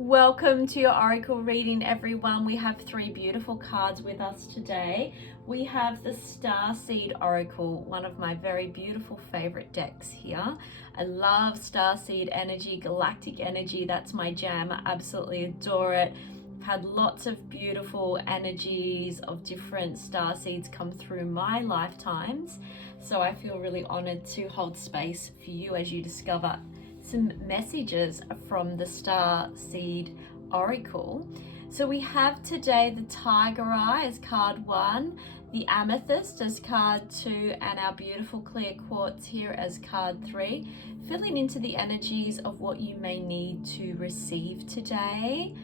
Welcome to your Oracle reading, everyone. We have three beautiful cards with us today. We have the Starseed Oracle, one of my very beautiful favorite decks here. I love Starseed energy, galactic energy. That's my jam. I absolutely adore it. I've had lots of beautiful energies of different star seeds come through my lifetimes. So I feel really honored to hold space for you as you discover some messages from the Star Seed Oracle. So we have today the Tiger Eye as card 1, the Amethyst as card 2, and our beautiful clear quartz here as card 3, filling into the energies of what you may need to receive today.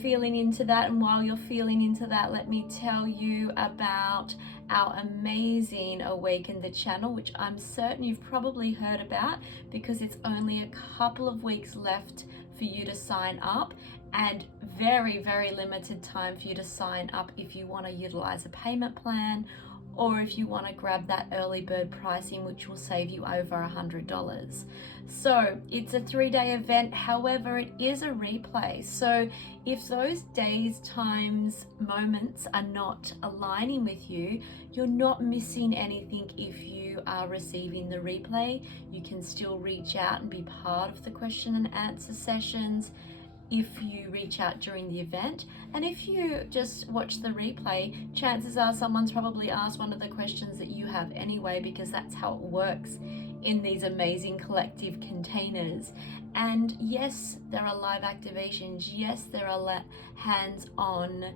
Feeling into that, and while you're feeling into that, let me tell you about our amazing Awaken the Channel, which I'm certain you've probably heard about because it's only a couple of weeks left for you to sign up, and very, very limited time for you to sign up if you want to utilize a payment plan or if you want to grab that early bird pricing, which will save you over $100. So it's a 3-day event. However, it is a replay. So if those days, times, moments are not aligning with you, you're not missing anything. If you are receiving the replay, you can still reach out and be part of the question and answer sessions if you reach out during the event. And if you just watch the replay, chances are someone's probably asked one of the questions that you have anyway, because that's how it works in these amazing collective containers. And yes, there are live activations. Yes, there are hands-on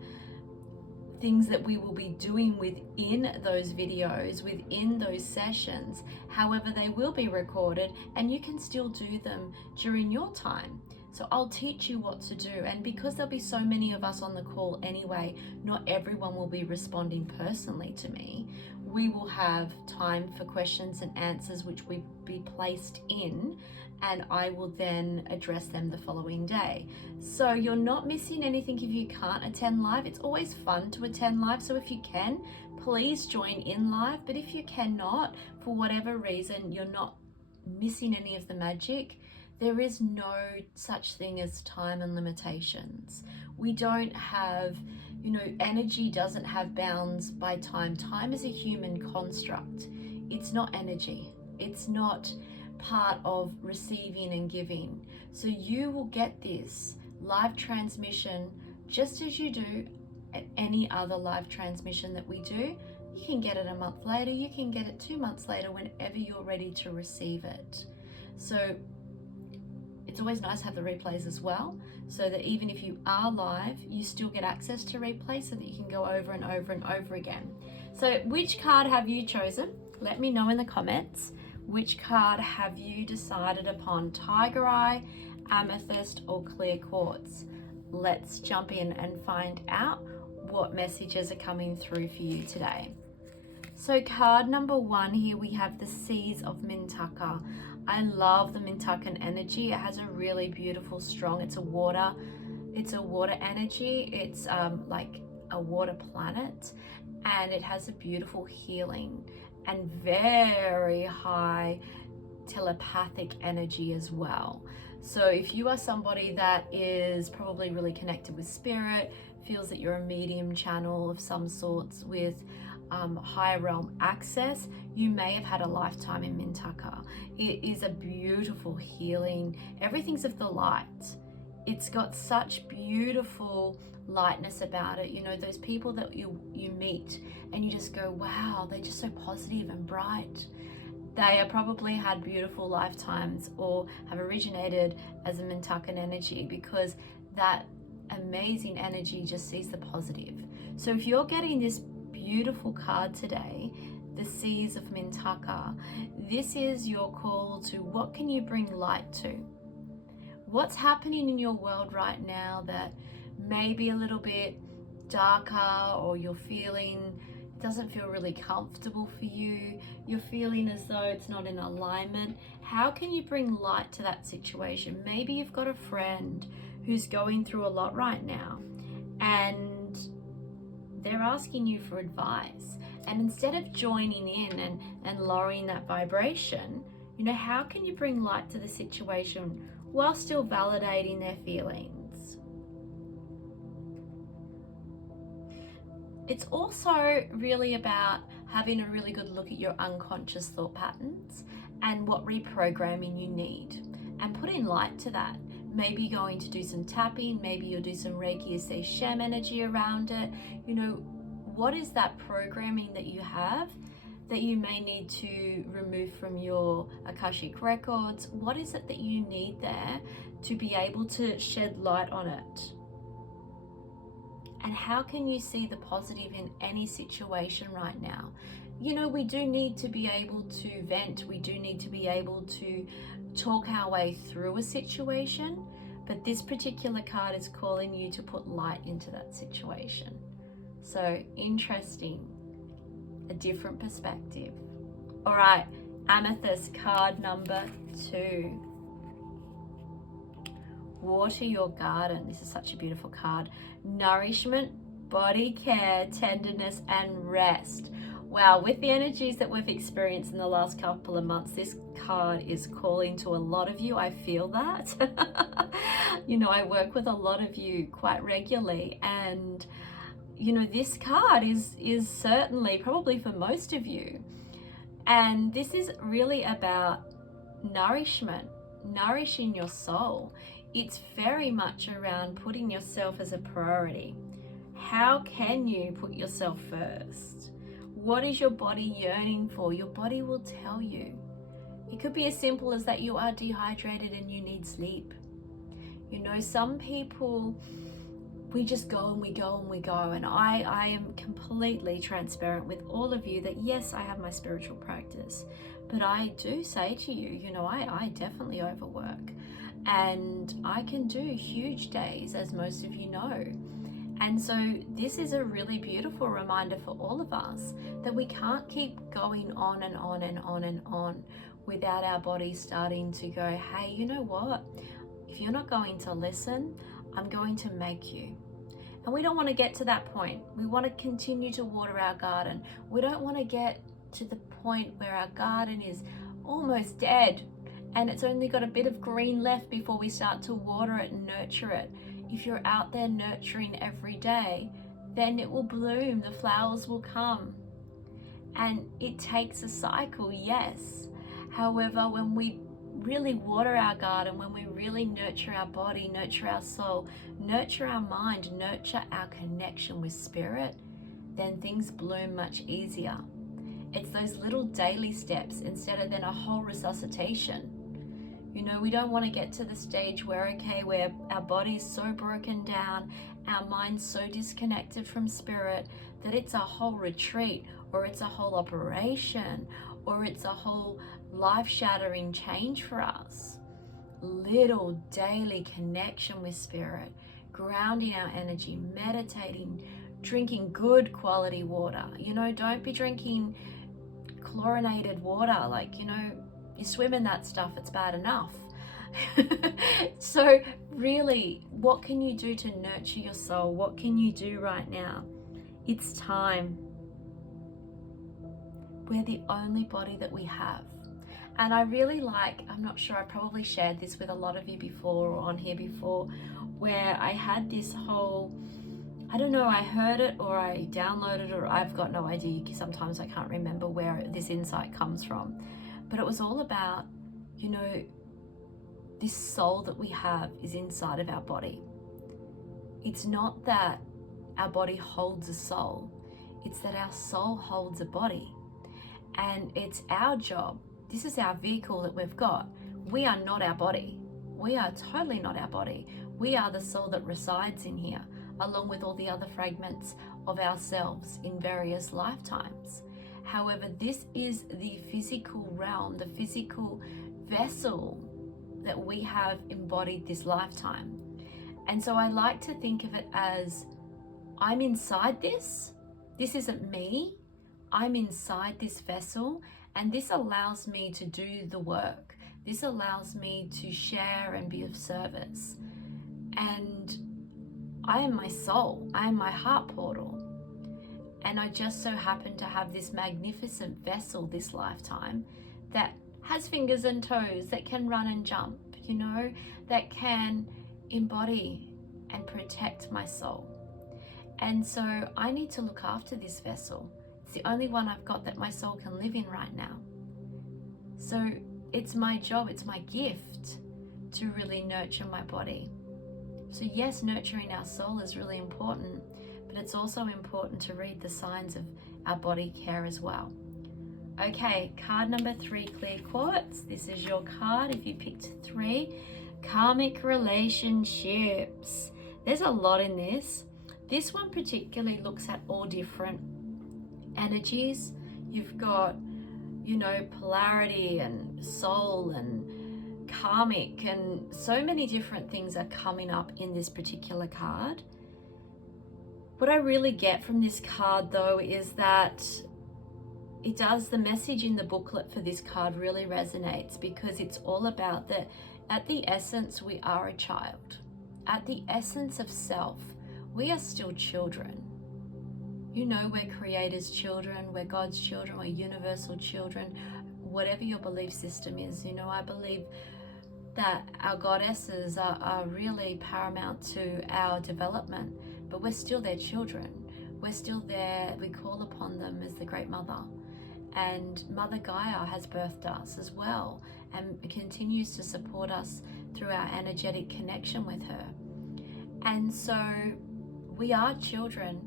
things that we will be doing within those videos, within those sessions. However, they will be recorded and you can still do them during your time. So I'll teach you what to do. And because there'll be so many of us on the call anyway, not everyone will be responding personally to me. We will have time for questions and answers, which will be placed in, and I will then address them the following day. So you're not missing anything if you can't attend live. It's always fun to attend live. So if you can, please join in live. But if you cannot, for whatever reason, you're not missing any of the magic. There is no such thing as time and limitations. We don't have, energy doesn't have bounds by time. Time is a human construct. It's not energy. It's not part of receiving and giving. So you will get this live transmission just as you do at any other live transmission that we do. You can get it a month later. You can get it 2 months later, whenever you're ready to receive it. So it's always nice to have the replays as well, so that even if you are live, you still get access to replays so that you can go over and over and over again. So which card have you chosen? Let me know in the comments. Which card have you decided upon? Tiger Eye, Amethyst, or Clear Quartz? Let's jump in and find out what messages are coming through for you today. So card number 1 here, we have the Seas of Mintaka. I love the Mintakan energy. It has a really beautiful, strong, it's a water energy. It's like a water planet, and it has a beautiful healing and very high telepathic energy as well. So if you are somebody that is probably really connected with spirit, feels that you're a medium channel of some sorts with higher realm access, you may have had a lifetime in Mintaka. It is a beautiful healing. Everything's of the light. It's got such beautiful lightness about it. Those people that you meet and you just go, wow, they're just so positive and bright. They have probably had beautiful lifetimes or have originated as a Mintakan energy, because that amazing energy just sees the positive. So if you're getting this beautiful card today, the Seas of Mintaka, this is your call to what can you bring light to? What's happening in your world right now that may be a little bit darker, or you're feeling it doesn't feel really comfortable for you, you're feeling as though it's not in alignment? How can you bring light to that situation? Maybe you've got a friend who's going through a lot right now, and they're asking you for advice, and instead of joining in and lowering that vibration, how can you bring light to the situation while still validating their feelings? It's also really about having a really good look at your unconscious thought patterns and what reprogramming you need, and putting light to that. Maybe going to do some tapping, maybe you'll do some reiki or Seichim energy around it. You know, what is that programming that you have that you may need to remove from your Akashic records? What is it that you need there to be able to shed light on it? And how can you see the positive in any situation right now? You know, we do need to be able to vent. We do need to be able to talk our way through a situation. But this particular card is calling you to put light into that situation. So interesting, a different perspective. All right, Amethyst card number 2. Water your garden. This is such a beautiful card. Nourishment, body care, tenderness, and rest. Wow, with the energies that we've experienced in the last couple of months, this card is calling to a lot of you. I feel that. You know, I work with a lot of you quite regularly, and you know, this card is certainly probably for most of you. And this is really about nourishment, nourishing your soul. It's very much around putting yourself as a priority. How can you put yourself first? What is your body yearning for? Your body will tell you. It could be as simple as that you are dehydrated and you need sleep. You know, some people, we just go and we go and we go. And I am completely transparent with all of you that yes, I have my spiritual practice, but I do say to you, you know, I definitely overwork. And I can do huge days, as most of you know. And so this is a really beautiful reminder for all of us that we can't keep going on and on and on and on without our body starting to go, hey, you know what? If you're not going to listen, I'm going to make you. And we don't want to get to that point. We want to continue to water our garden. We don't want to get to the point where our garden is almost dead and it's only got a bit of green left before we start to water it and nurture it. If you're out there nurturing every day, then it will bloom, the flowers will come. And it takes a cycle, yes. However, when we really water our garden, when we really nurture our body, nurture our soul, nurture our mind, nurture our connection with spirit, then things bloom much easier. It's those little daily steps instead of then a whole resuscitation. You know, we don't want to get to the stage where our body's so broken down, our mind's so disconnected from spirit that it's a whole retreat, or it's a whole operation, or it's a whole life-shattering change for us. Little daily connection with spirit, grounding our energy, meditating, drinking good quality water. You know, don't be drinking chlorinated water. Like, you know, you swim in that stuff, it's bad enough. So really, what can you do to nurture your soul? What can you do right now? It's time. We're the only body that we have. And I really like, I'm not sure, I probably shared this with a lot of you before or on here before, where I had this whole, I don't know, I heard it or I downloaded it, or I've got no idea. Sometimes I can't remember where this insight comes from. But it was all about, you know, this soul that we have is inside of our body. It's not that our body holds a soul. It's that our soul holds a body. And it's our job. This is our vehicle that we've got. We are not our body. We are totally not our body. We are the soul that resides in here, along with all the other fragments of ourselves in various lifetimes. However, this is the physical realm, the physical vessel that we have embodied this lifetime. And so I like to think of it as, I'm inside this. This isn't me. I'm inside this vessel, and this allows me to do the work. This allows me to share and be of service. And I am my soul. I am my heart portal. And I just so happen to have this magnificent vessel this lifetime that has fingers and toes, that can run and jump, you know, that can embody and protect my soul. And so I need to look after this vessel. It's the only one I've got that my soul can live in right now. So it's my job, it's my gift to really nurture my body. So yes, nurturing our soul is really important, but it's also important to read the signs of our body care as well. Okay, card number 3, clear quartz. This is your card if you picked 3. Karmic relationships. There's a lot in this. This one particularly looks at all different energies. You've got, you know, polarity and soul and karmic, and so many different things are coming up in this particular card. What I really get from this card though is that the message in the booklet for this card really resonates, because it's all about that at the essence we are a child. At the essence of self, we are still children. You know, we're Creator's children, we're God's children, we're universal children, whatever your belief system is. You know, I believe that our goddesses are really paramount to our development, but we're still their children. We're still there. We call upon them as the Great Mother. And Mother Gaia has birthed us as well and continues to support us through our energetic connection with her. And so we are children,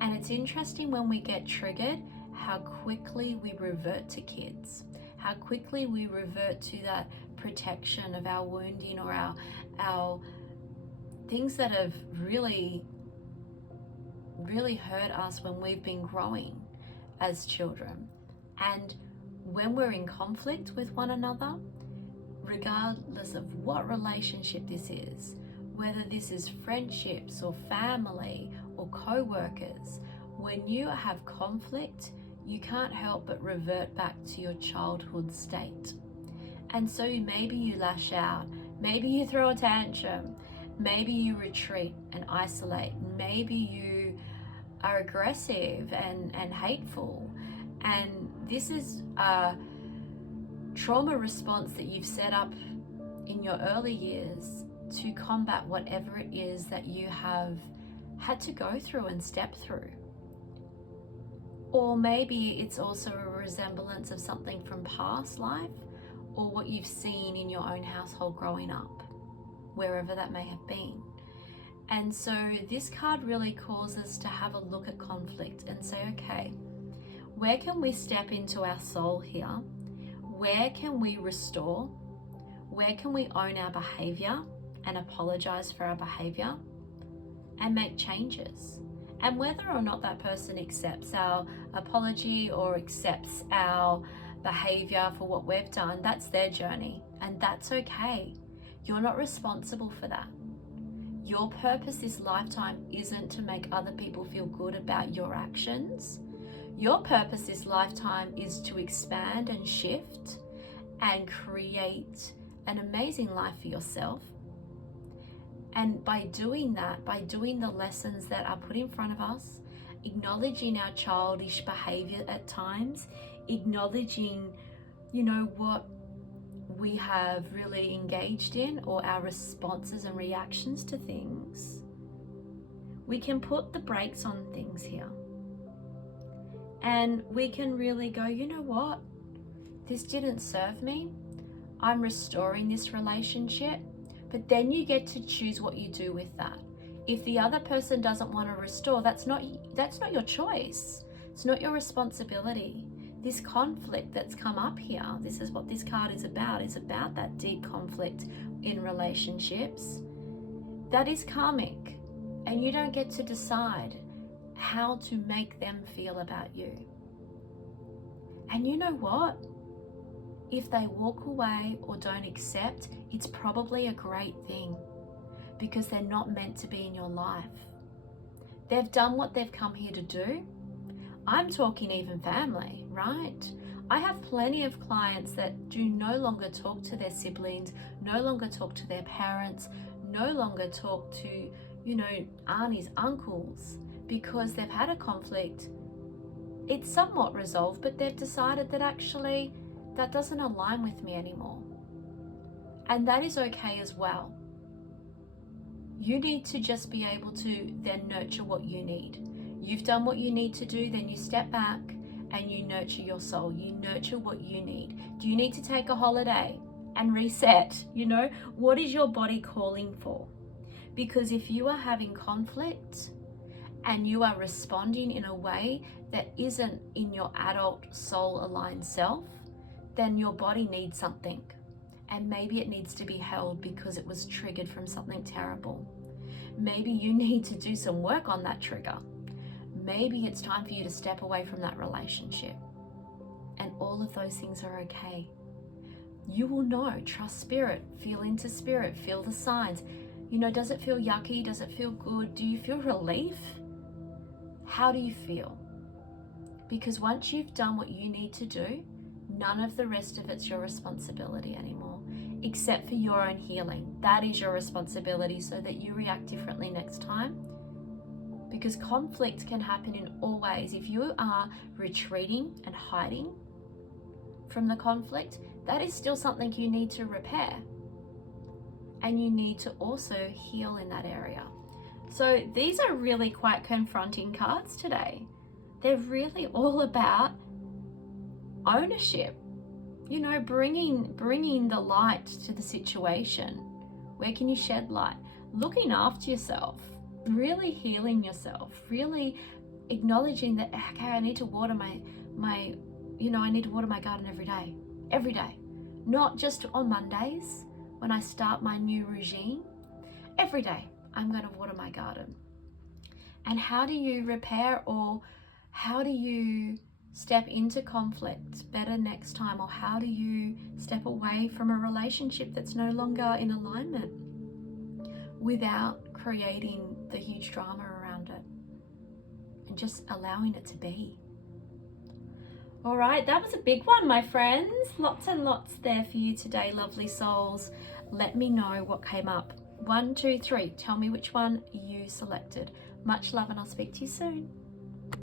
and it's interesting when we get triggered how quickly we revert to kids, how quickly we revert to that protection of our wounding or our things that have really hurt us when we've been growing as children. And when we're in conflict with one another, regardless of what relationship this is, whether this is friendships or family or co-workers, when you have conflict, you can't help but revert back to your childhood state. And so maybe you lash out, maybe you throw a tantrum, maybe you retreat and isolate, maybe you are aggressive and hateful. And this is a trauma response that you've set up in your early years to combat whatever it is that you have had to go through and step through. Or maybe it's also a resemblance of something from past life, or what you've seen in your own household growing up, wherever that may have been. And so this card really calls us to have a look at conflict and say, okay, where can we step into our soul here? Where can we restore? Where can we own our behavior and apologize for our behavior and make changes? And whether or not that person accepts our apology or accepts our behavior for what we've done, that's their journey, and that's okay. You're not responsible for that. Your purpose this lifetime isn't to make other people feel good about your actions. Your purpose this lifetime is to expand and shift and create an amazing life for yourself. And by doing that, by doing the lessons that are put in front of us, acknowledging our childish behavior at times, acknowledging, you know, what we have really engaged in or our responses and reactions to things, we can put the brakes on things here. And we can really go, you know what? This didn't serve me. I'm restoring this relationship. But then you get to choose what you do with that. If the other person doesn't want to restore, that's not your choice. It's not your responsibility. This conflict that's come up here, this is what this card is about. It's about that deep conflict in relationships. That is karmic. And you don't get to decide how to make them feel about you. And you know what? If they walk away or don't accept, it's probably a great thing, because they're not meant to be in your life. They've done what they've come here to do. I'm talking even family, right? I have plenty of clients that do no longer talk to their siblings, no longer talk to their parents, no longer talk to, you know, aunties, uncles, because they've had a conflict. It's somewhat resolved, but they've decided that actually that doesn't align with me anymore. And that is okay as well. You need to just be able to then nurture what you need. You've done what you need to do, then you step back and you nurture your soul. You nurture what you need. Do you need to take a holiday and reset? You know, what is your body calling for? Because if you are having conflict and you are responding in a way that isn't in your adult soul aligned self, then your body needs something. And maybe it needs to be held because it was triggered from something terrible. Maybe you need to do some work on that trigger. Maybe it's time for you to step away from that relationship. And all of those things are okay. You will know. Trust spirit. Feel into spirit. Feel the signs. You know, does it feel yucky? Does it feel good? Do you feel relief? How do you feel? Because once you've done what you need to do, none of the rest of it's your responsibility anymore, except for your own healing. That is your responsibility, so that you react differently next time. Because conflict can happen in all ways. If you are retreating and hiding from the conflict, that is still something you need to repair. And you need to also heal in that area. So these are really quite confronting cards today. They're really all about ownership. You know, bringing the light to the situation. Where can you shed light? Looking after yourself. Really healing yourself. Really acknowledging that, okay, I need to water my I need to water my garden every day. Every day. Not just on Mondays when I start my new regime. Every day I'm going to water my garden. And how do you repair, or how do you step into conflict better next time? Or how do you step away from a relationship that's no longer in alignment without creating the huge drama around it and just allowing it to be? All right, that was a big one, my friends. Lots and lots there for you today, lovely souls. Let me know what came up. 1, 2, 3. Tell me which one you selected. Much love, and I'll speak to you soon.